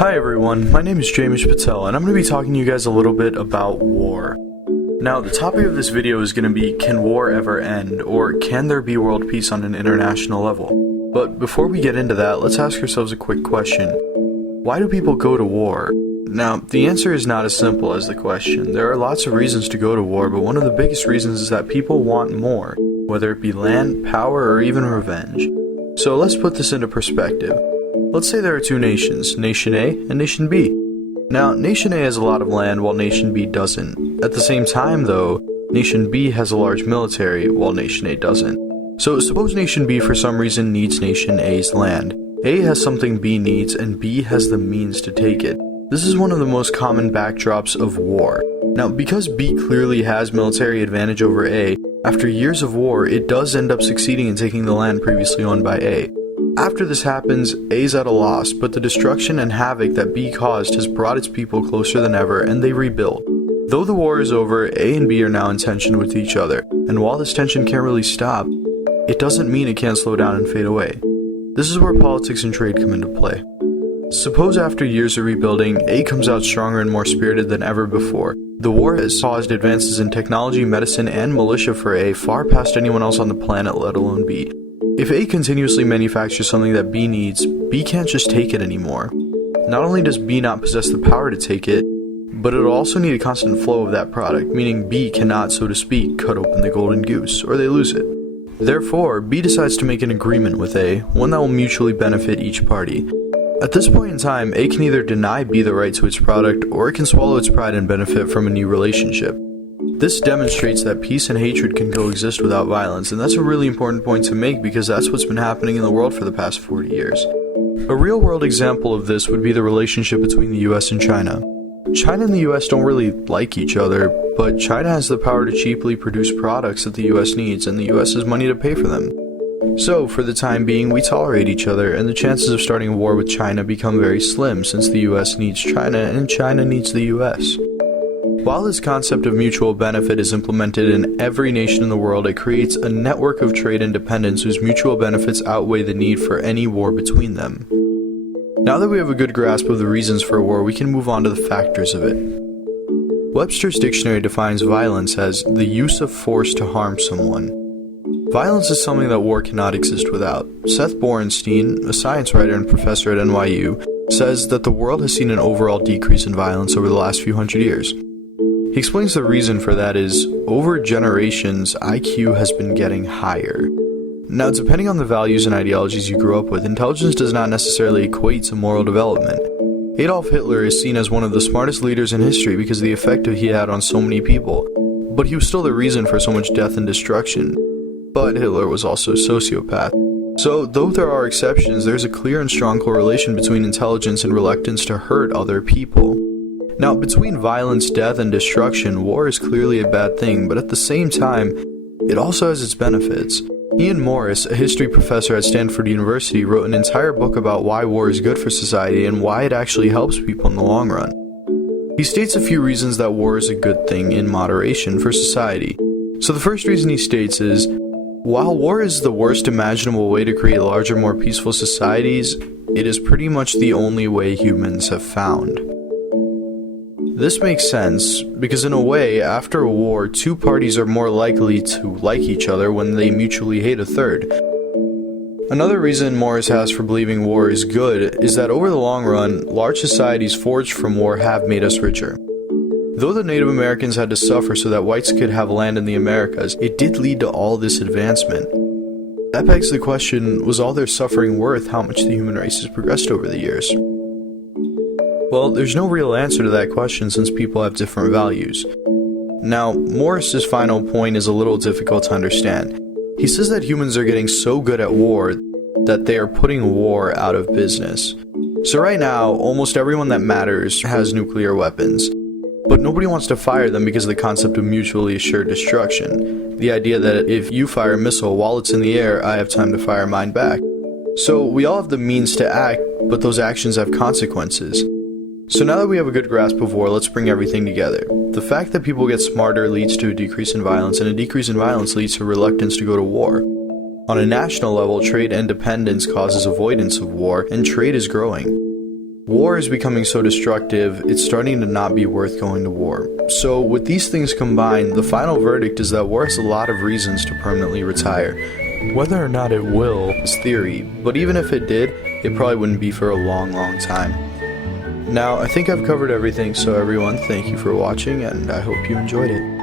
Hi everyone, my name is James Patel and I'm going to be talking to you guys a little bit about war. Now, the topic of this video is going to be, can war ever end, or can there be world peace on an international level? But before we get into that, let's ask ourselves a quick question. Why do people go to war? Now, the answer is not as simple as the question. There are lots of reasons to go to war, but one of the biggest reasons is that people want more, whether it be land, power, or even revenge. So let's put this into perspective. Let's say there are two nations, Nation A and Nation B. Now, Nation A has a lot of land while Nation B doesn't. At the same time, though, Nation B has a large military while Nation A doesn't. So suppose Nation B for some reason needs Nation A's land. A has something B needs and B has the means to take it. This is one of the most common backdrops of war. Now, because B clearly has military advantage over A, after years of war, it does end up succeeding in taking the land previously owned by A. After this happens, A's at a loss, but the destruction and havoc that B caused has brought its people closer than ever, and they rebuild. Though the war is over, A and B are now in tension with each other, and while this tension can't really stop, it doesn't mean it can't slow down and fade away. This is where politics and trade come into play. Suppose after years of rebuilding, A comes out stronger and more spirited than ever before. The war has caused advances in technology, medicine, and militia for A far past anyone else on the planet, let alone B. If A continuously manufactures something that B needs, B can't just take it anymore. Not only does B not possess the power to take it, but it'll also need a constant flow of that product, meaning B cannot, so to speak, cut open the golden goose, or they lose it. Therefore, B decides to make an agreement with A, one that will mutually benefit each party. At this point in time, A can either deny B the right to its product, or it can swallow its pride and benefit from a new relationship. This demonstrates that peace and hatred can coexist without violence, and that's a really important point to make because that's what's been happening in the world for the past 40 years. A real-world example of this would be the relationship between the US and China. China and the US don't really like each other, but China has the power to cheaply produce products that the US needs, and the US has money to pay for them. So, for the time being, we tolerate each other, and the chances of starting a war with China become very slim since the US needs China and China needs the US. While this concept of mutual benefit is implemented in every nation in the world, it creates a network of trade and dependence whose mutual benefits outweigh the need for any war between them. Now that we have a good grasp of the reasons for a war, we can move on to the factors of it. Webster's dictionary defines violence as the use of force to harm someone. Violence is something that war cannot exist without. Seth Borenstein, a science writer and professor at NYU, says that the world has seen an overall decrease in violence over the last few hundred years. He explains the reason for that is, over generations, IQ has been getting higher. Now, depending on the values and ideologies you grew up with, intelligence does not necessarily equate to moral development. Adolf Hitler is seen as one of the smartest leaders in history because of the effect he had on so many people, but he was still the reason for so much death and destruction. But Hitler was also a sociopath. So, though there are exceptions, there's a clear and strong correlation between intelligence and reluctance to hurt other people. Now, between violence, death, and destruction, war is clearly a bad thing, but at the same time, it also has its benefits. Ian Morris, a history professor at Stanford University, wrote an entire book about why war is good for society and why it actually helps people in the long run. He states a few reasons that war is a good thing in moderation for society. So the first reason he states is, while war is the worst imaginable way to create larger, more peaceful societies, it is pretty much the only way humans have found. This makes sense, because in a way, after a war, two parties are more likely to like each other when they mutually hate a third. Another reason Morris has for believing war is good is that over the long run, large societies forged from war have made us richer. Though the Native Americans had to suffer so that whites could have land in the Americas, it did lead to all this advancement. That begs the question, was all their suffering worth how much the human race has progressed over the years? Well, there's no real answer to that question since people have different values. Now, Morris's final point is a little difficult to understand. He says that humans are getting so good at war that they are putting war out of business. So right now, almost everyone that matters has nuclear weapons. But nobody wants to fire them because of the concept of mutually assured destruction. The idea that if you fire a missile while it's in the air, I have time to fire mine back. So we all have the means to act, but those actions have consequences. So now that we have a good grasp of war, let's bring everything together. The fact that people get smarter leads to a decrease in violence, and a decrease in violence leads to reluctance to go to war. On a national level, trade independence causes avoidance of war, and trade is growing. War is becoming so destructive, it's starting to not be worth going to war. So with these things combined, the final verdict is that war has a lot of reasons to permanently retire. Whether or not it will is theory, but even if it did, it probably wouldn't be for a long time. Now, I think I've covered everything, so everyone, thank you for watching, and I hope you enjoyed it.